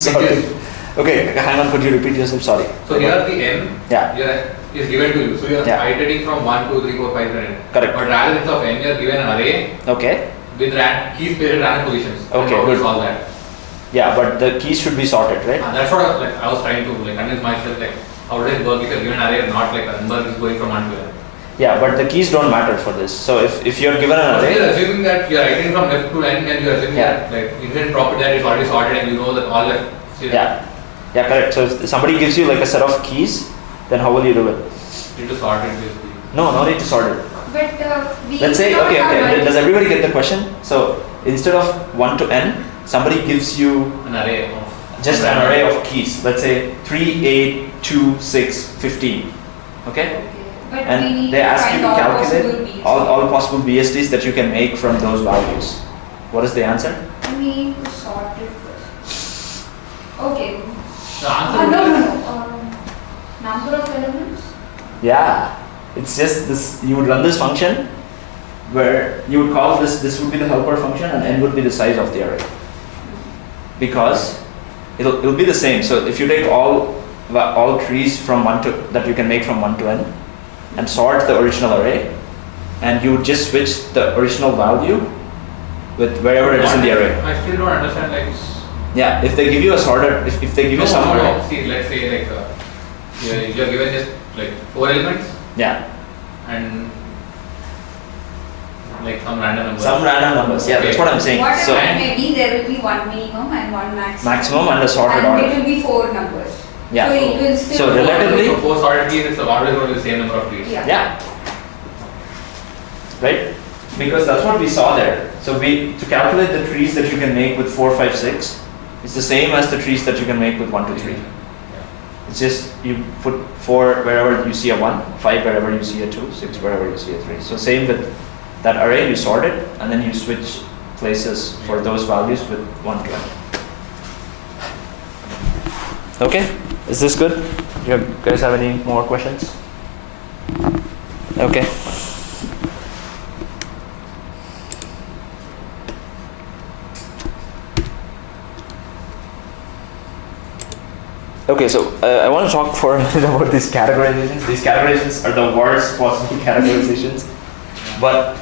Sorry. Okay, hang on, could you repeat yourself? Sorry. So here the n is given to you. So you are iterating from 1, 2, 3, 4, 5, 7. Correct. But rather than of n, you are given an array Okay. with keys placed at random positions. Okay, how good. to solve that? Yeah, but the keys should be sorted, right? That's what I was trying to convince myself, how does it work if you are given an array or not, a number is going from 1 to n. Yeah, but the keys don't matter for this. So if you're given an array, you are assuming that you are iterating from left to n, and you are assuming that infinite property that is already sorted, and you know that all left. Yeah, correct. So if somebody gives you a set of keys, then how will you do it? You need to sort it basically. No need to sort it. But let's say, okay. Does everybody get the question? So instead of 1 to n, somebody gives you an array of just an array of keys. Let's say 3, 8, 2, 6, 15. Okay? But and they ask you to calculate all possible BSTs that you can make from those values. What is the answer? We need to sort it first. Okay. The answer no. Number of elements? Yeah. It's just this, you would run this function where you would call this would be the helper function and n would be the size of the array. Because it'll be the same. So if you take all trees from 1 to that you can make from 1 to n and sort the original array, and you would just switch the original value with wherever it is in the array. I still don't understand Yeah, if they give you a sorted, if they give you some array. See, let's say you are given just 4 elements. Yeah. And some random numbers. Some random numbers. Yeah, that's what I'm saying. Whatever so it may be, there will be one minimum and one maximum. Maximum and a sorted order. And it will be 4 numbers. Yeah. So it will still. So relatively. So 4 sorted keys, it's always going to be the same number of trees. Yeah. Right? Because that's what we saw there. So to calculate the trees that you can make with 4, 5, 6, it's the same as the trees that you can make with 1, 2, 3. It's just you put 4 wherever you see a 1, 5 wherever you see a 2, 6 wherever you see a 3. So same with that array, you sort it and then you switch places for those values with 1 to n. Okay, is this good? Do you guys have any more questions? Okay. Okay, so I want to talk for a minute about these categorizations. These categorizations are the worst possible categorizations. But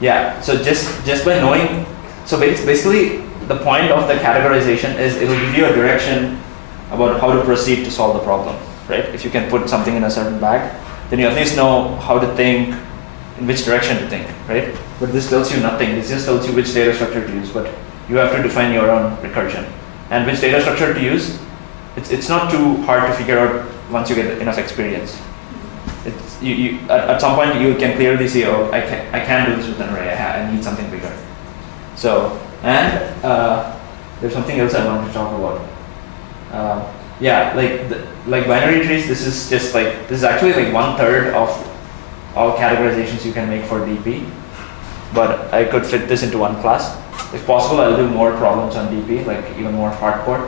yeah, so just by knowing, so basically the point of the categorization is it will give you a direction about how to proceed to solve the problem, right? If you can put something in a certain bag, then you at least know how to think, in which direction to think, right? But this tells you nothing. This just tells you which data structure to use, but you have to define your own recursion. And which data structure to use, it's not too hard to figure out once you get enough experience. It's you at some point you can clearly see, oh, I can't do this with an array. I need something bigger. So and there's something else I wanted to talk about. Yeah, like binary trees. This is just this is actually 1/3 of all categorizations you can make for DP. But I could fit this into one class. If possible, I'll do more problems on DP, even more hardcore.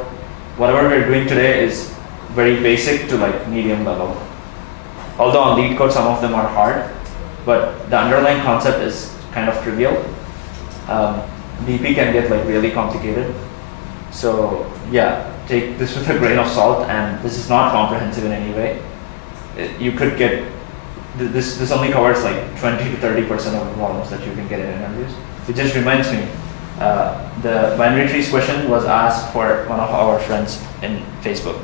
Whatever we're doing today is very basic to medium level. Although on LeetCode, some of them are hard, but the underlying concept is kind of trivial. DP can get really complicated. So yeah, take this with a grain of salt, and this is not comprehensive in any way. You could get, this only covers 20 to 30% of the problems that you can get in interviews. It just reminds me, the binary trees question was asked for one of our friends in Facebook,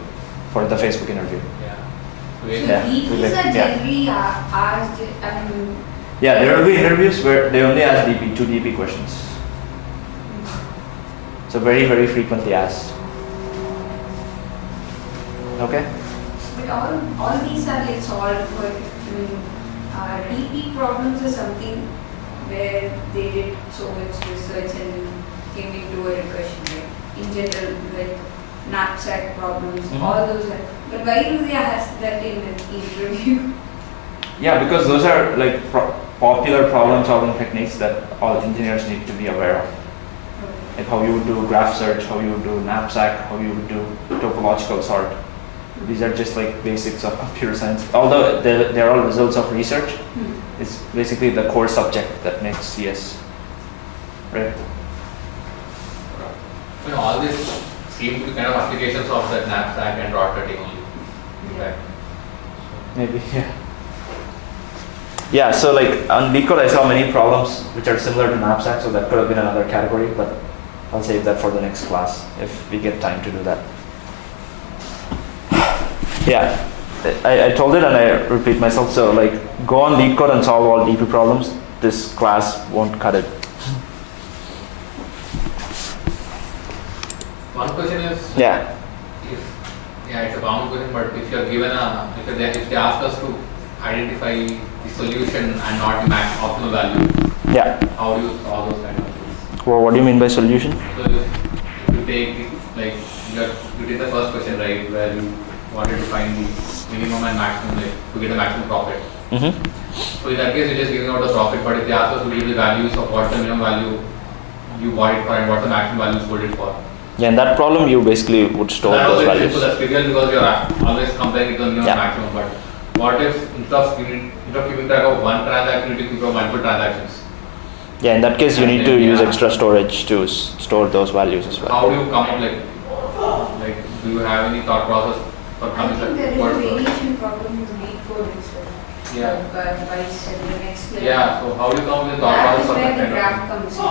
for the Facebook interview. So DPs are generally asked, yeah, there will be interviews where they only ask two DP questions. So very, very frequently asked. Okay? But all these are solved, but DP problems are something where they did so much research and came into a recursion, in general, knapsack problems, all those are. But why do they ask that in an interview? Yeah, because those are popular problem solving techniques that all engineers need to be aware of. Like how you would do graph search, how you would do knapsack, how you would do topological sort. These are just basics of computer science. Although they're all results of research, it's basically the core subject that makes CS, right? You know, all these seem to be kind of applications of that knapsack and rod cutting only. Yeah. Maybe, yeah. Yeah, so like on LeetCode I saw many problems which are similar to knapsack, so that could have been another category, but I'll save that for the next class if we get time to do that. Yeah, I told it and I repeat myself, so like go on LeetCode and solve all DP problems. This class won't cut it. One question is, Yeah, it's a common question, but if you are given if they ask us to identify the solution and not the max optimal value, yeah. how do you solve those kind of things? Well, what do you mean by solution? So if you take like you did the first question, right, where you wanted to find the minimum and maximum, like to get a maximum profit. Mm-hmm. So in that case, you're just giving out the profit, but if they ask us to give the values of what's the minimum value you bought it for and what's the maximum value you sold it for. Yeah, in that problem you basically would store That those also values. is trivial because you're always comparing it to the minimum Yeah. and maximum. But what if instead of keeping track of one transaction, you need to keep track of multiple transactions? Yeah, in that case you And need to then, use yeah. extra storage to store those values as well. How do you come up like do you have any thought process for I coming think there is a variation problem in the LeetCode itself. Yeah. By the next level. Yeah, so how do you come up with the thought That process is for where that the kind of graph comes in.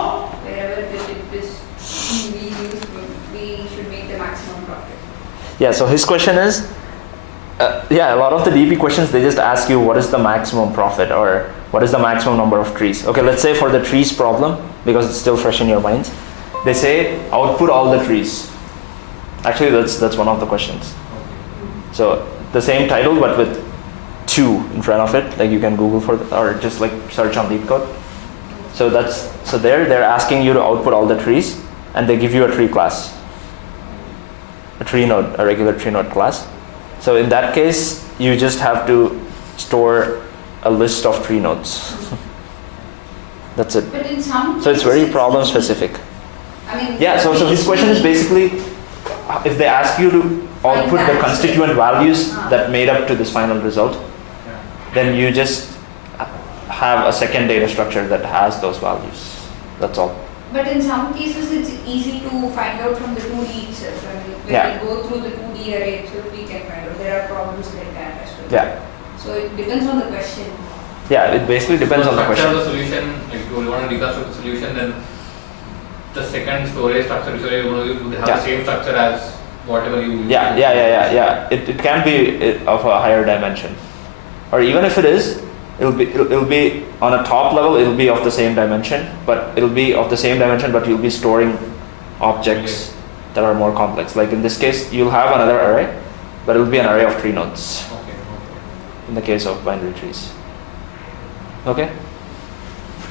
Wherever the tip is we use, we should make the maximum profit. Yeah, so his question is, yeah, a lot of the DP questions, they just ask you what is the maximum profit or what is the maximum number of trees. Okay, let's say for the trees problem, because it's still fresh in your minds, they say output all the trees. Actually, that's one of the questions. So the same title but with 2 in front of it, like you can Google for or just like search on LeetCode. So they're asking you to output all the trees and they give you a tree class. A tree node, a regular tree node class. So in that case, you just have to store a list of tree nodes. That's it. But in some So it's very cases, problem specific. I mean, Yeah, so his question is basically, if they ask you to output the constituent values that made up to this final result, then you just have a second data structure that has those values. That's all. But in some cases, it's easy to find out from the 2D itself. I mean, when Yeah. we go through the 2D array itself, we can find out. There are problems like that as well. Yeah. So it depends on the question. Yeah, it basically depends on the structure question. of the solution, like if you want to reconstruct the solution, then the second storage structure which you want to use would have Yeah. the same structure as whatever you use. Yeah. It can be of a higher dimension. Or even if it is, it'll be on a top level, it'll be of the same dimension, but it'll be of the same dimension, but you'll be storing objects that are more complex. Like in this case, you'll have another array, but it'll be an array of tree nodes Okay. in the case of binary trees. Okay?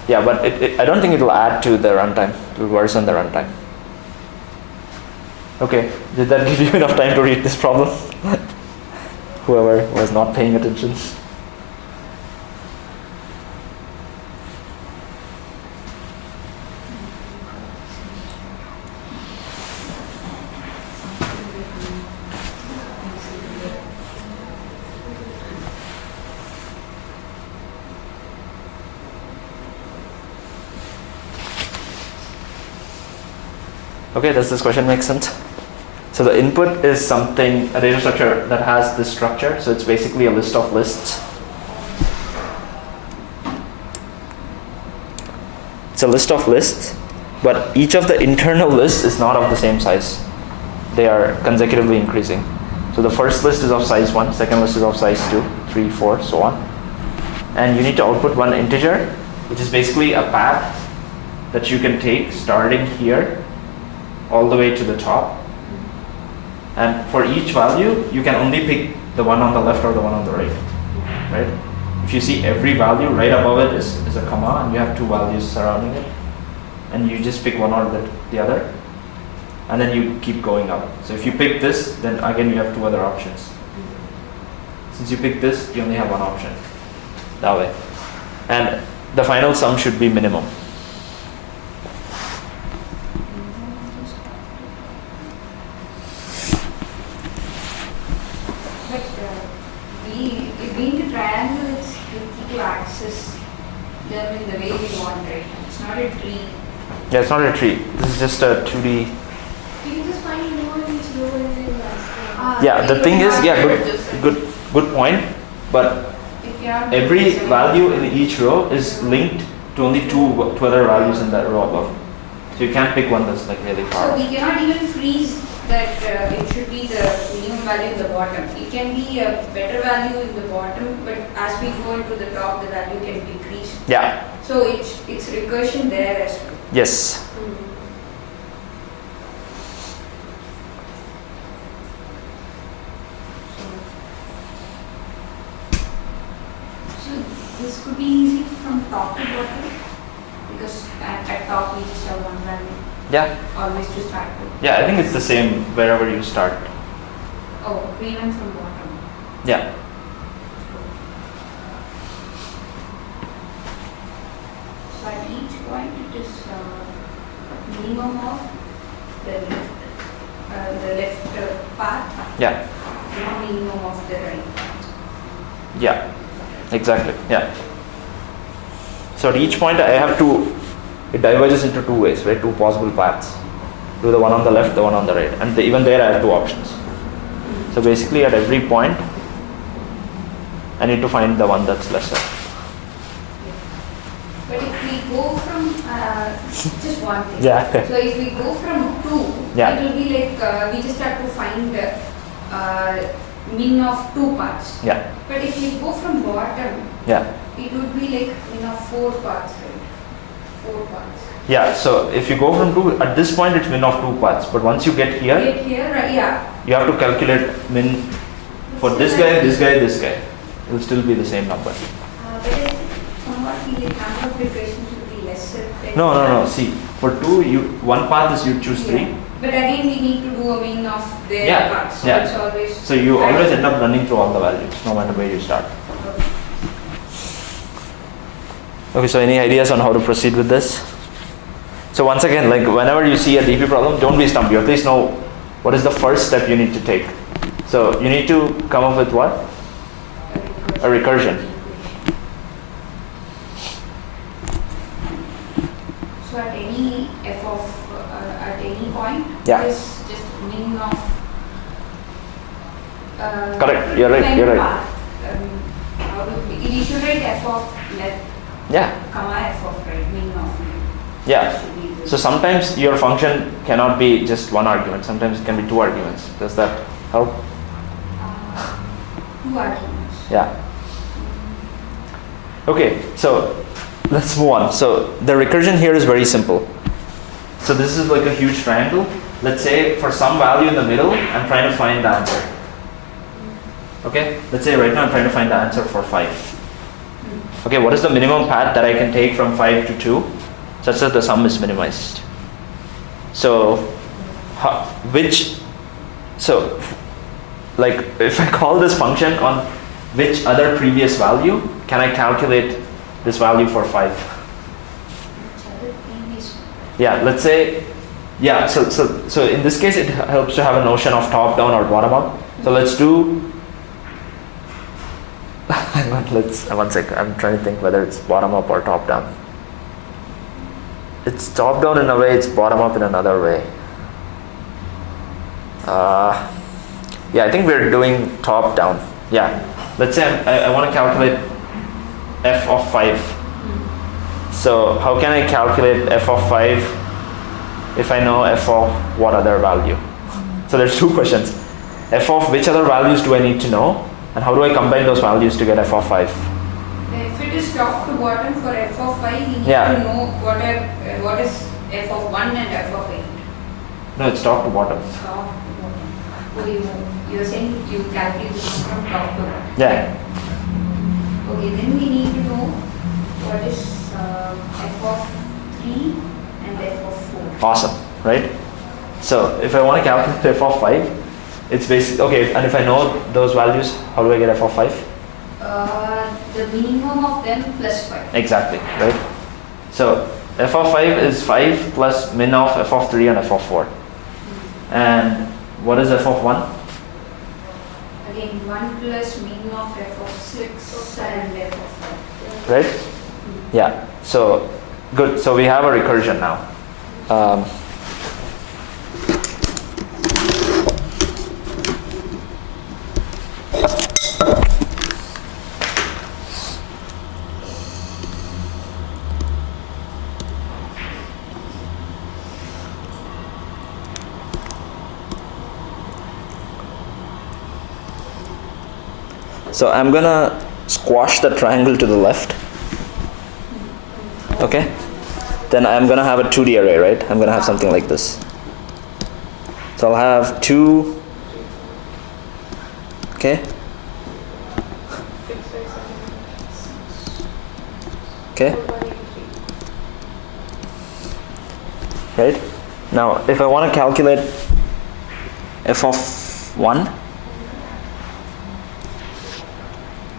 Yeah, but I don't think it'll add to the runtime. It'll worsen the runtime. Okay, did that give you enough time to read this problem? Whoever was not paying attention. Okay, does this question make sense? So the input is something, a data structure that has this structure. So it's basically a list of lists. It's a list of lists, but each of the internal lists is not of the same size. They are consecutively increasing. So the first list is of size 1, second list is of size 2, 3, 4, so on. And you need to output one integer, which is basically a path that you can take starting here all the way to the top. And for each value, you can only pick the one on the left or the one on the right. Right? If you see every value, right above it is a comma, and you have 2 values surrounding it. And you just pick one or the other. And then you keep going up. So if you pick this, then again you have 2 other options. Since you pick this, you only have one option. That way. And the final sum should be minimum. But it being a triangle, it's tricky to access them in the way we want, right? It's not a tree. Yeah, it's not a tree. This is just a 2D. find more in each row and then last Yeah, the thing is, yeah, good point. But If you have every value in each row is linked to only two other values in that row above. So you can't pick one that's like really So far. we cannot even freeze that it should be the minimum value in the bottom. It can be a better value in the bottom, but as we go into the top, the value can decrease. Yeah. So it's recursion there as well. Yes. So this could be easy from top to bottom because at top we just have one value Yeah. always to start with. Yeah. I think it's the same wherever you start. Oh, even from bottom. Yeah. So at each point it is minimum of the left path, Yeah. not minimum of the right. Yeah. Exactly. Yeah. So at each point I have to. It diverges into two ways, right? Two possible paths. Do the one on the left, the one on the right, and even there I have two options. So basically, at every point, I need to find the one that's lesser. But if we go from just one thing. Yeah. So if we go from 2, Yeah. it will be like we just have to find min of 2 parts. Yeah. But if we go from bottom, Yeah. it would be like min of 4 parts, right? 4 parts. Yeah. So if you go from 2, at this point it's min of 2 parts. But once you get here, Get here, right? Yeah. you have to calculate min for this guy, this guy, this guy. It will still be the same number. But I somewhat feel like number of recursions should be lesser. than No. See, for 2, one path is you choose 3. Yeah. But again, we need to do a min of their Yeah, parts. So yeah. it's always. So you always end up running through all the values, no matter where you start. Okay, so any ideas on how to proceed with this? So once again, like whenever you see a DP problem, don't be stumped. You at least know what is the first step you need to take. So you need to come up with what? A recursion. So at any f of at any point, Yeah. is just min of. Correct. You're right, you're right. path. How do we should write f of left, Yeah, comma f of right, min of. yeah. Should be the- So sometimes your function cannot be just one argument. Sometimes it can be 2 arguments. Does that help? 2 arguments. Yeah. Okay, so let's move on. So the recursion here is very simple. So this is like a huge triangle. Let's say for some value in the middle, I'm trying to find the answer. Okay, let's say right now I'm trying to find the answer for 5. Okay, what is the minimum path that I can take from 5 to 2 such that the sum is minimized? So, like if I call this function on which other previous value, can I calculate this value for 5? Which other previous one? Yeah, let's say, yeah, so in this case it helps to have a notion of top down or bottom up. So let's do, hang on, one sec, I'm trying to think whether it's bottom up or top down. It's top down in a way, it's bottom up in another way. Yeah, I think we're doing top down. Yeah, let's say I want to calculate f of 5. So how can I calculate f of 5 if I know f of what other value? So there's 2 questions. F of which other values do I need to know, and how do I combine those values to get f of 5? If it is top to bottom for f of 5, we need Yeah. to know what is f of 1 and f of 8. No, it's top to bottom. Top to bottom. Oh, you're saying you calculate this from top to bottom. Yeah. Okay, then we need to know what is f of 3 and f of 4. Awesome, right? So if I want to calculate f of 5, it's basically, okay, and if I know those values, how do I get f of 5? The minimum of them plus 5. Exactly, right? So f of 5 is 5 plus min of f of 3 and f of 4. And what is f of 1? Again, 1 plus min of f of 6 and f of 5. Right? Yeah. So good. So we have a recursion now. So I'm gonna squash the triangle to the left. Okay? Then I'm gonna have a 2D array, right? I'm gonna have something like this. So I'll have 2. Okay? Okay? Right? Now, if I want to calculate f of 1,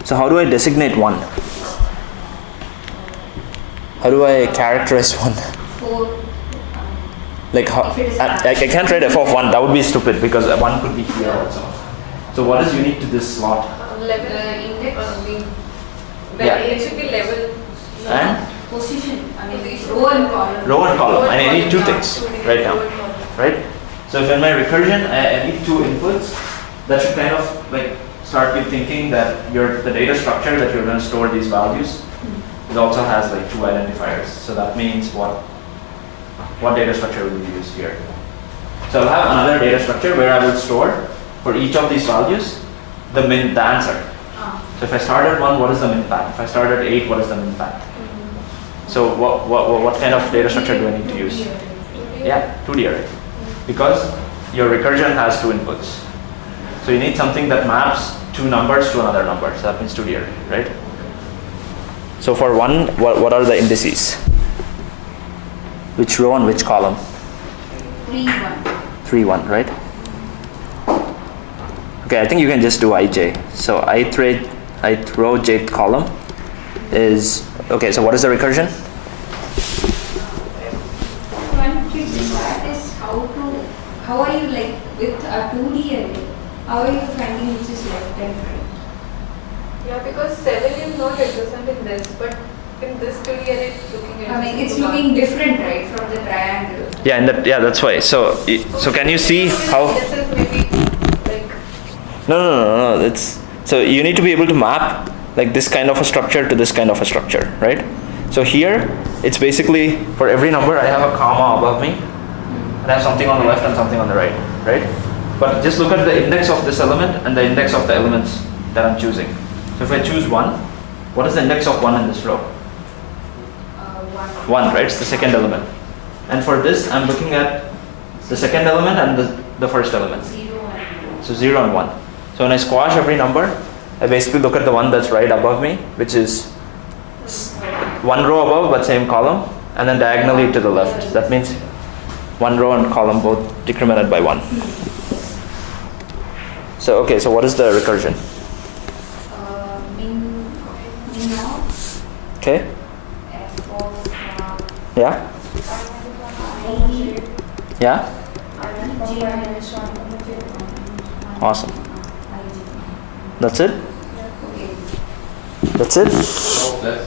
so how do I designate 1? How do I characterize 1? 4. Like how, If it is I can't write f of 1, that would be stupid because 1 could be here also. So what is unique to this slot? Level Index. Yeah. It should be level. And Position, I mean, row and column. row and column. I need 2 things right now, right? So if in my recursion I need 2 inputs, that should kind of like start you thinking that the data structure that you're going to store these values, it also has like 2 identifiers. So that means what data structure will we use here? So I'll have another data structure where I will store for each of these values the answer. So if I start at 1, what is the min path? If I start at 8, what is the min path? So what kind of data structure do I need to use? Yeah, 2D array. Because your recursion has 2 inputs. So you need something that maps 2 numbers to another number. So that means 2D array, right? So for 1, what are the indices? Which row and which column? 3, 1. 3, 1, right? Okay, I think you can just do ij. So ith row, jth column is, okay, so what is the recursion? One trick in that is how are you like with a 2D array, how are you finding which is left and right? Yeah, because 7 is not represented in this, but in this 2D array it's looking at I mean, it's looking different, right, from the triangle. Yeah, that's why. So can you see how? This is maybe like No. It's so you need to be able to map like this kind of a structure to this kind of a structure, right? So here it's basically for every number I have a comma above me, and I have something on the left and something on the right, right? But just look at the index of this element and the index of the elements that I'm choosing. So if I choose 1, what is the index of 1 in this row? 1. 1, right? It's the second element. And for this, I'm looking at the second element and the first element. 0 and So 0 and 1. So when I squash every number, I basically look at the one that's right above me, which is 1 row above but same column, and then diagonally to the left. That means 1 row and column both decremented by 1. So okay, so what is the recursion? min naught, Okay, f of yeah, I, yeah, j minus 1. awesome. That's it? Okay. That's it? So plus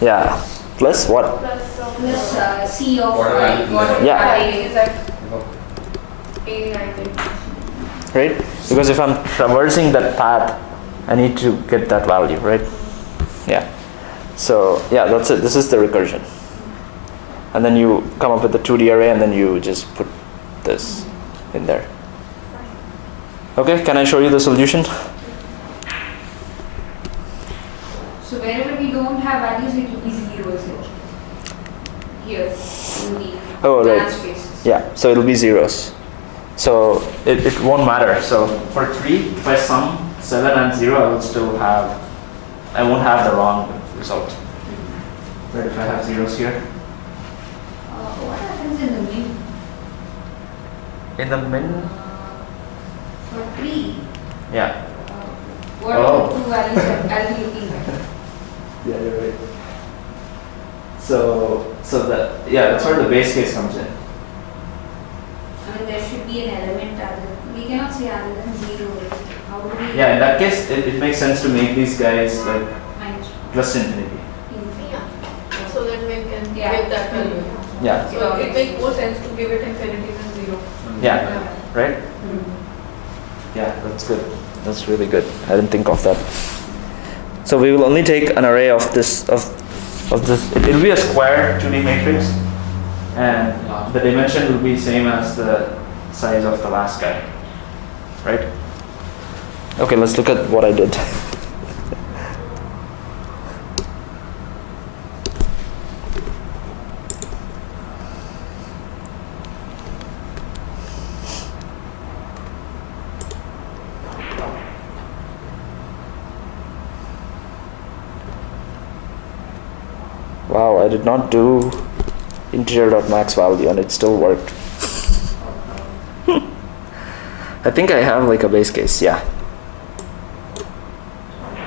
Yeah. Plus what? Plus c of Whatever I. I- What Yeah. I is at 89. Right? Because if I'm traversing that path, I need to get that value, right? Yeah. So yeah, that's it. This is the recursion. And then you come up with the 2D array and then you just put this in there. Okay, can I show you the solution? So wherever we don't have values, it will be 0 here in the Oh, right. blank spaces. Yeah, so it'll be zeros. So it won't matter. So for 3, if I sum 7 and 0, I won't have the wrong result. Right, if I have zeros here. What happens in the min? In the min, For 3, yeah. what Oh. are the 2 values that I'll be looking at? Yeah, you're right. So that's where the base case comes in. I mean, there should be an element other. We cannot say other than 0. Right? How do we? Yeah, in that case, it makes sense to make these guys like Minus plus infinity. Yeah. So that we can Yeah. give that value. Yeah, So it makes more sense to give it infinity than 0. yeah, right? Yeah, that's good. That's really good. I didn't think of that. So we will only take an array of this. It will be a square 2D matrix, and the dimension will be same as the size of the last guy, right? Okay, let's look at what I did. Wow, I did not do integer.max value and it still worked. I think I have like a base case, yeah.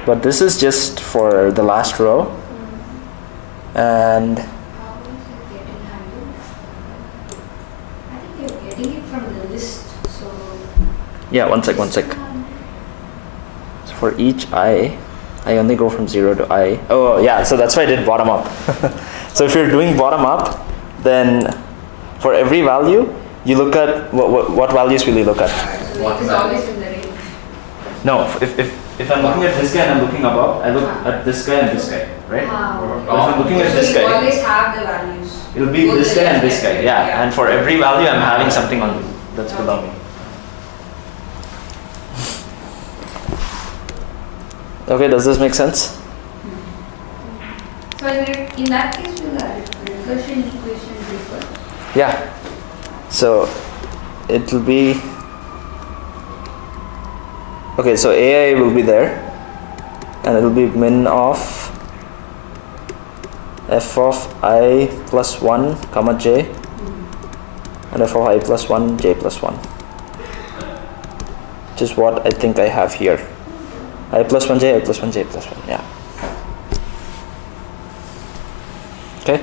But this is just for the last row. And How is it getting handled? I think you're getting it from the list, so. yeah, one sec. So for each I only go from 0 to I. Oh yeah, so that's why I did bottom up. So if you're doing bottom up, then for every value, you look at what values will you look at? So it is always in the range. No, if I'm looking at this guy and I'm looking above, I look at this guy and this guy, right? Ah, But if I'm looking at so this you guy, always have the values. it'll be Both this the guy and left this guy, right. yeah. And for every value, I'm having something on that's below me. Okay, does this make sense? So in that case, will the recursion equation differ? Yeah. So it'll be okay. So AI will be there, and it'll be min of f of I plus 1 comma j, and f of I plus 1 j plus 1, which is what I think I have here. I plus 1 j, I plus 1 j plus 1. Yeah. Okay.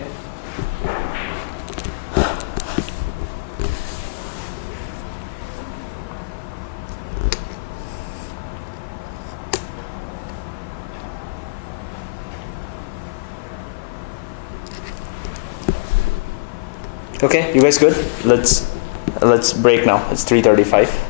Okay, you guys good? Let's break now. It's 3:35.